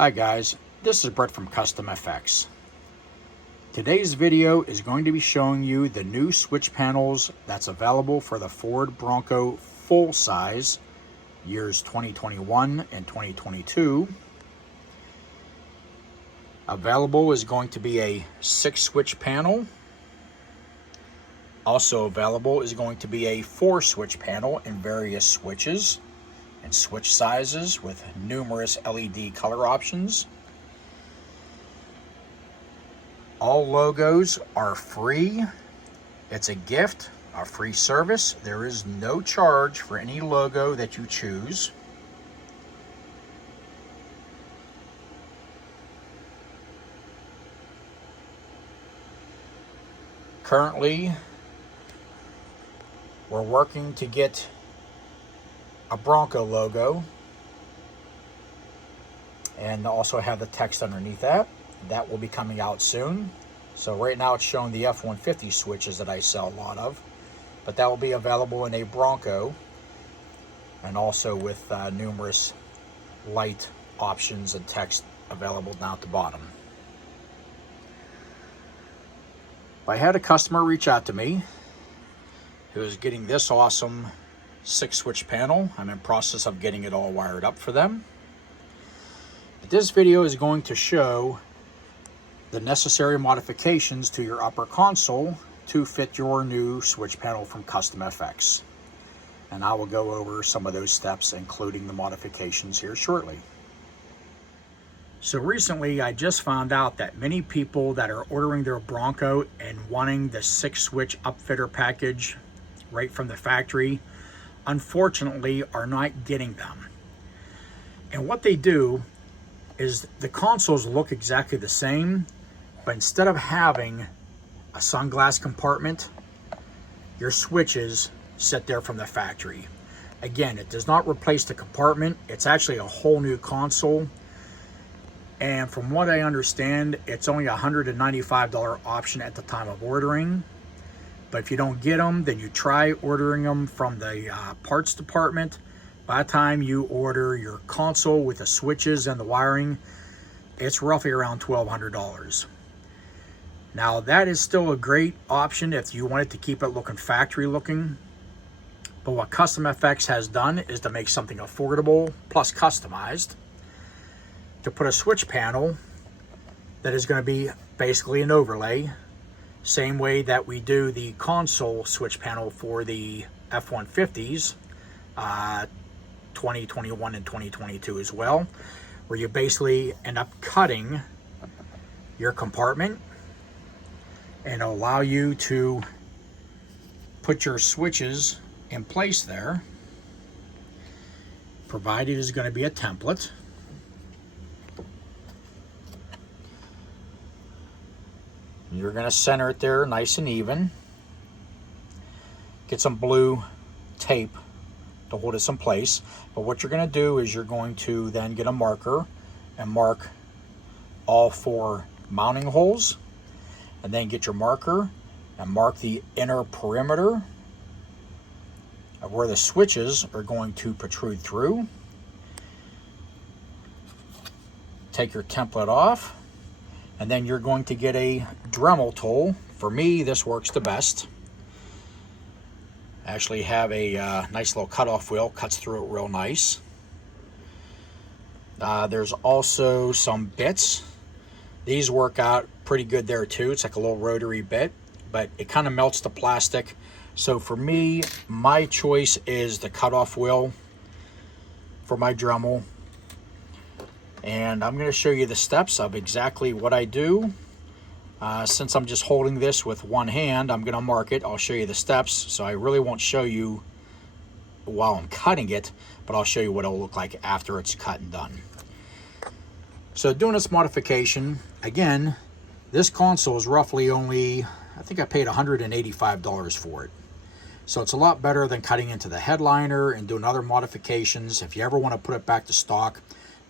Hi guys, this is Brett from KustomFX. Today's video is going to be showing you the new switch panels that's available for the Ford Bronco full size years 2021 and 2022. Available is going to be a 6-switch panel. Also available is going to be a 4-switch panel in various switches and switch sizes with numerous LED color options. All logos are free. It's a gift, a free service. There is no charge for any logo that you choose. Currently, we're working to get a Bronco logo and also have the text underneath that. That will be coming out soon. So right now it's showing the F-150 switches that I sell a lot of, but that will be available in a Bronco and also with numerous light options and text available down at the bottom. I had a customer reach out to me who is getting this awesome 6-switch panel. I'm in process of getting it all wired up for them. But this video is going to show the necessary modifications to your upper console to fit your new switch panel from KustomFX. And I will go over some of those steps, including the modifications here shortly. So recently I just found out that many people that are ordering their Bronco and wanting the 6-switch upfitter package right from the factory, unfortunately are not getting them. And what they do is the consoles look exactly the same, but instead of having a sunglass compartment, your switches sit there from the factory. Again, it does not replace the compartment. It's actually a whole new console. And from what I understand, it's only a $195 option at the time of ordering. But if you don't get them, then you try ordering them from the parts department. By the time you order your console with the switches and the wiring, it's roughly around $1,200. Now that is still a great option if you wanted to keep it looking factory looking. But what KustomFX has done is to make something affordable plus customized to put a switch panel that is going to be basically an overlay. Same way that we do the console switch panel for the F-150s, 2021 and 2022 as well, where you basically end up cutting your compartment and allow you to put your switches in place there, provided it's going to be a template. You're going to center it there nice and even. Get some blue tape to hold it in place. But what you're going to do is you're going to then get a marker and mark all 4 mounting holes. And then get your marker and mark the inner perimeter of where the switches are going to protrude through. Take your template off. And then you're going to get a Dremel tool. For me, this works the best. I actually have a nice little cutoff wheel, cuts through it real nice. There's also some bits. These work out pretty good there too. It's like a little rotary bit, but it kind of melts the plastic. So for me, my choice is the cutoff wheel for my Dremel. And I'm going to show you the steps of exactly what I do. Since I'm just holding this with one hand, I'm going to mark it. I'll show you the steps. So I really won't show you while I'm cutting it, but I'll show you what it'll look like after it's cut and done. So doing this modification, again, this console is roughly only, I think I paid $185 for it. So it's a lot better than cutting into the headliner and doing other modifications. If you ever want to put it back to stock,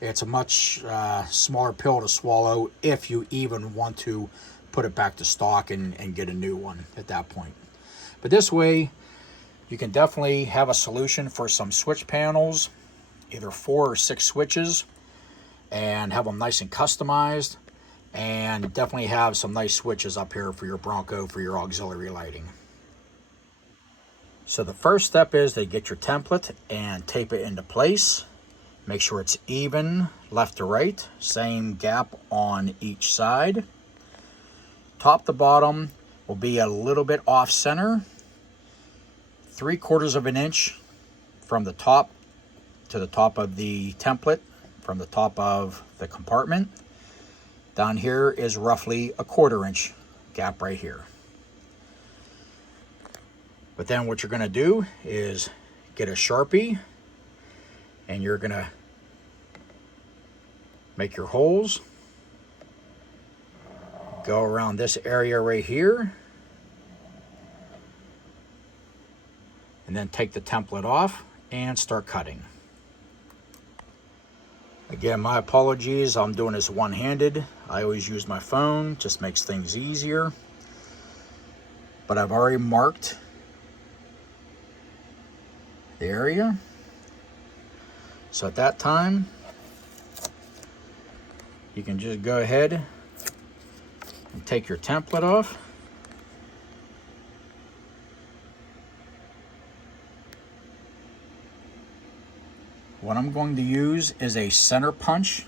it's a much smaller pill to swallow if you even want to put it back to stock and get a new one at that point. But this way, you can definitely have a solution for some switch panels, either 4 or 6 switches, and have them nice and customized, and definitely have some nice switches up here for your Bronco for your auxiliary lighting. So the first step is to get your template and tape it into place. Make sure it's even left to right, same gap on each side. Top to bottom will be a little bit off center, 3/4 of an inch from the top to the top of the template, from the top of the compartment. Down here is roughly a 1/4 inch gap right here. But then what you're going to do is get a Sharpie, and you're going to make your holes. Go around this area right here, and then take the template off and start cutting. Again, my apologies, I'm doing this one-handed. I always use my phone, just makes things easier. But I've already marked the area. So at that time, you can just go ahead and take your template off. What I'm going to use is a center punch,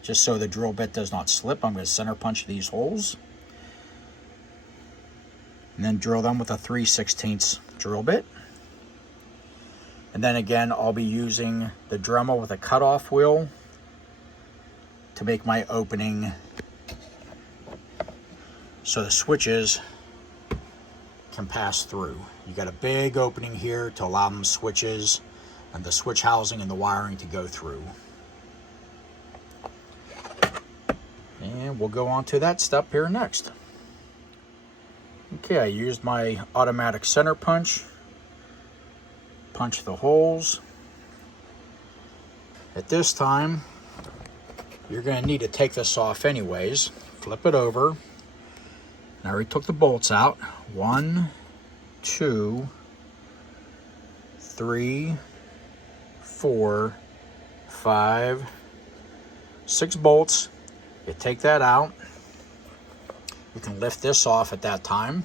just so the drill bit does not slip. I'm going to center punch these holes, and then drill them with a 3/16 drill bit. And then again, I'll be using the Dremel with a cutoff wheel to make my opening so the switches can pass through. You got a big opening here to allow them switches and the switch housing and the wiring to go through. And we'll go on to that step here next. Okay, I used my automatic center punch. Punch the holes. At this time, you're going to need to take this off anyways. Flip it over. And I already took the bolts out. 1, 2, 3, 4, 5, 6 bolts. You take that out. You can lift this off at that time.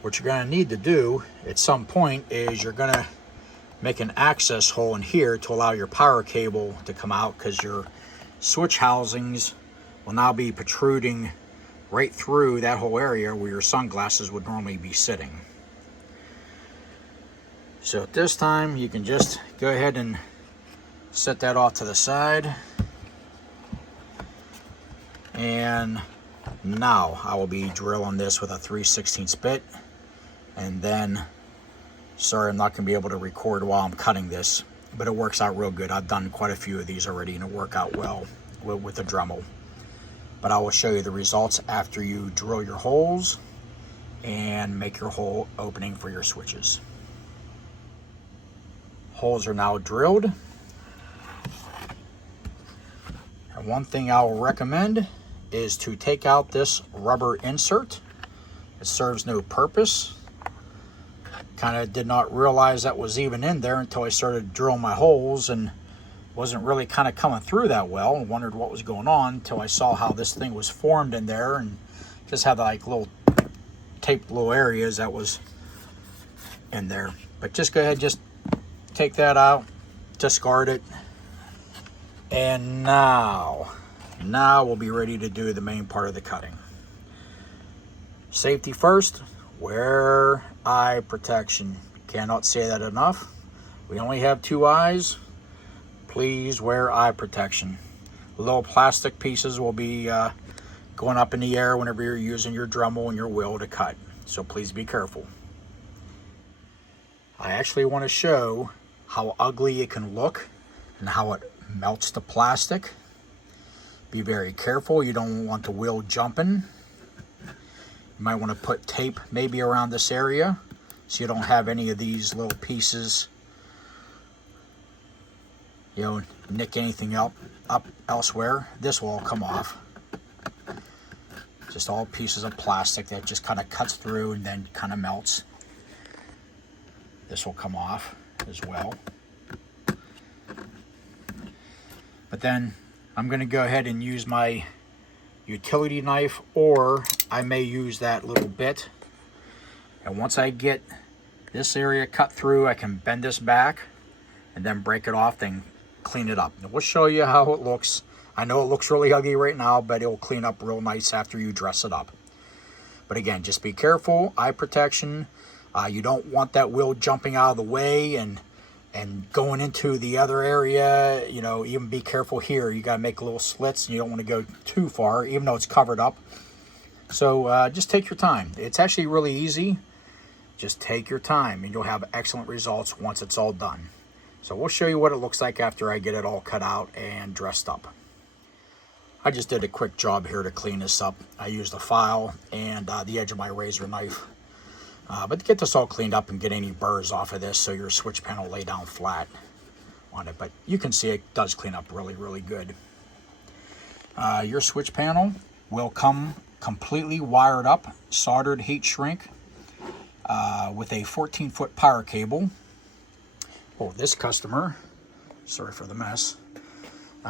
What you're going to need to do at some point is you're going to make an access hole in here to allow your power cable to come out, because your switch housings will now be protruding right through that whole area where your sunglasses would normally be sitting. So at this time, you can just go ahead and set that off to the side. And now I will be drilling this with a 3/16 bit. And then, sorry, I'm not going to be able to record while I'm cutting this, but it works out real good. I've done quite a few of these already, and it worked out well with the Dremel. But I will show you the results after you drill your holes and make your hole opening for your switches. Holes are now drilled. And one thing I will recommend is to take out this rubber insert. It serves no purpose. Kind of did not realize that was even in there until I started drilling my holes, and wasn't really kind of coming through that well, and wondered what was going on until I saw how this thing was formed in there, and just had like little taped little areas that was in there. But just go ahead, just take that out, discard it, and now we'll be ready to do the main part of the cutting. Safety first. Wear eye protection. Cannot say that enough. We only have 2 eyes. Please wear eye protection. Little plastic pieces will be going up in the air whenever you're using your Dremel and your wheel to cut. So please be careful. I actually want to show how ugly it can look and how it melts the plastic. Be very careful. You don't want the wheel jumping. You might want to put tape maybe around this area so you don't have any of these little pieces, you know, nick anything up elsewhere. This will all come off. Just all pieces of plastic that just kind of cuts through and then kind of melts. This will come off as well. But then I'm going to go ahead and use my utility knife, or I may use that little bit. And once I get this area cut through, I can bend this back and then break it off, then clean it up. And we'll show you how it looks. I know it looks really ugly right now, but it'll clean up real nice after you dress it up. But again, just be careful, eye protection. You don't want that wheel jumping out of the way and going into the other area. You know, even be careful here. You gotta make little slits, and you don't want to go too far, even though it's covered up. So just take your time. It's actually really easy. Just take your time, and you'll have excellent results once it's all done. So we'll show you what it looks like after I get it all cut out and dressed up. I just did a quick job here to clean this up. I used a file and the edge of my razor knife. But to get this all cleaned up and get any burrs off of this so your switch panel lay down flat on it. But you can see it does clean up really, really good. Your switch panel will come completely wired up, soldered heat shrink, with a 14-foot power cable. Oh, this customer, sorry for the mess.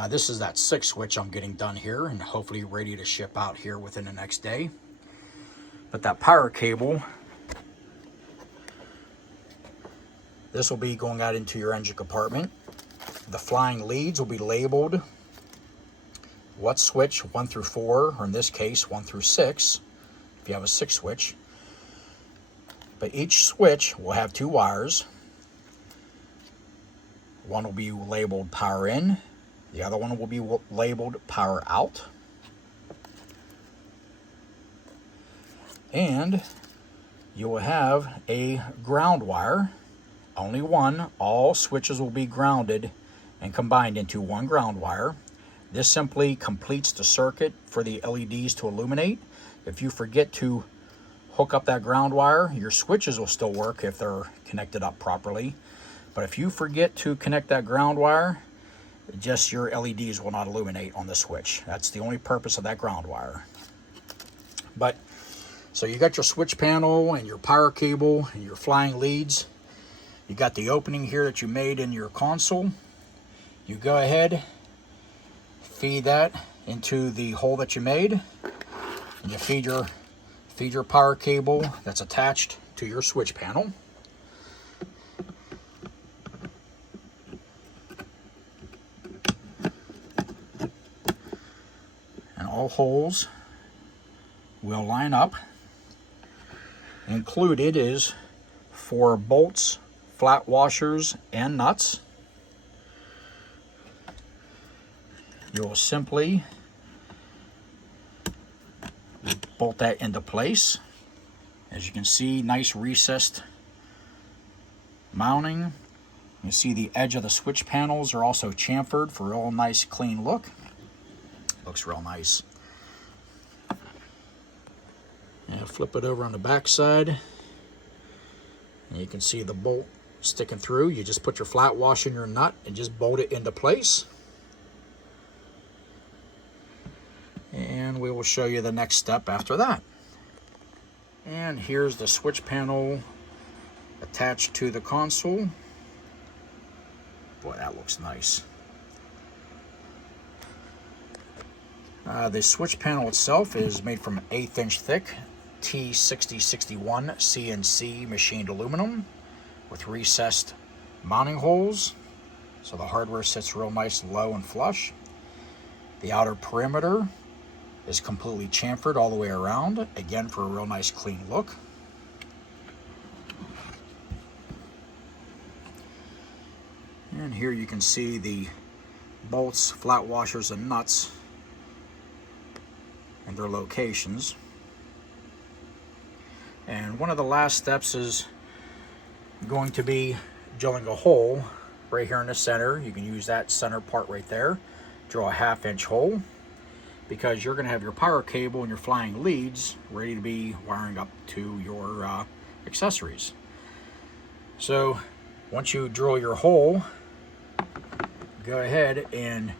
This is that 6 switch I'm getting done here and hopefully ready to ship out here within the next day. But that power cable, this will be going out into your engine compartment. The flying leads will be labeled what switch, 1 through 4, or in this case 1 through 6 if you have a 6 switch. But each switch will have 2 wires. One will be labeled power in, the other one will be labeled power out. And you will have a ground wire, only one. All switches will be grounded and combined into one ground wire. This simply completes the circuit for the LEDs to illuminate. If you forget to hook up that ground wire, your switches will still work if they're connected up properly. But if you forget to connect that ground wire, just your LEDs will not illuminate on the switch. That's the only purpose of that ground wire. But so you got your switch panel and your power cable and your flying leads. You got the opening here that you made in your console. You go ahead, feed that into the hole that you made, and you feed your power cable that's attached to your switch panel. And all holes will line up. Included is 4 bolts, flat washers, and nuts. You will simply bolt that into place. As you can see, nice recessed mounting. You see the edge of the switch panels are also chamfered for a real nice clean look. Looks real nice. And flip it over on the back side. And you can see the bolt sticking through. You just put your flat wash in your nut and just bolt it into place. And we will show you the next step after that. And here's the switch panel attached to the console. Boy, that looks nice. The switch panel itself is made from 1/8 inch thick T6061 CNC machined aluminum with recessed mounting holes, so the hardware sits real nice, low and flush. The outer perimeter is completely chamfered all the way around, again for a real nice clean look. And here you can see the bolts, flat washers, and nuts and their locations. And one of the last steps is going to be drilling a hole right here in the center. You can use that center part right there. Drill a 1/2 inch hole, because you're going to have your power cable and your flying leads ready to be wiring up to your accessories. So once you drill your hole, go ahead and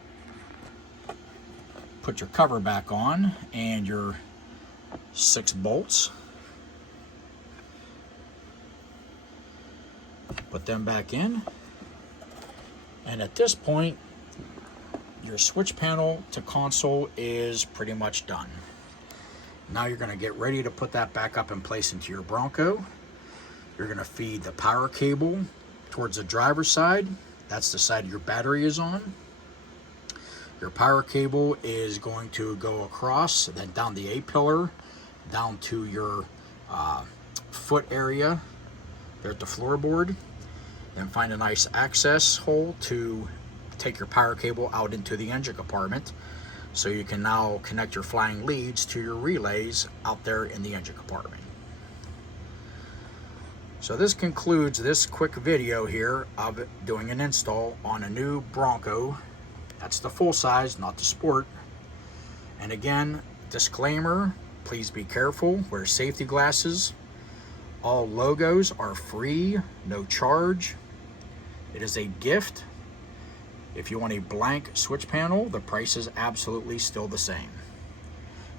put your cover back on and your 6 bolts. Put them back in. And at this point, your switch panel to console is pretty much done. Now you're going to get ready to put that back up in place into your Bronco. You're going to feed the power cable towards the driver's side. That's the side your battery is on. Your power cable is going to go across, then down the A-pillar, down to your foot area there at the floorboard. Then find a nice access hole to take your power cable out into the engine compartment, so you can now connect your flying leads to your relays out there in the engine compartment. So this concludes this quick video here of doing an install on a new Bronco. That's the full size, not the Sport. And again, disclaimer, please be careful, wear safety glasses. All logos are free, no charge. It is a gift. If you want a blank switch panel, the price is absolutely still the same.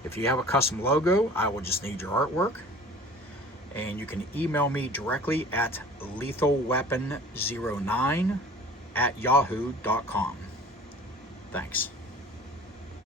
If you have a custom logo, I will just need your artwork. And you can email me directly at lethalweapon09@yahoo.com. Thanks.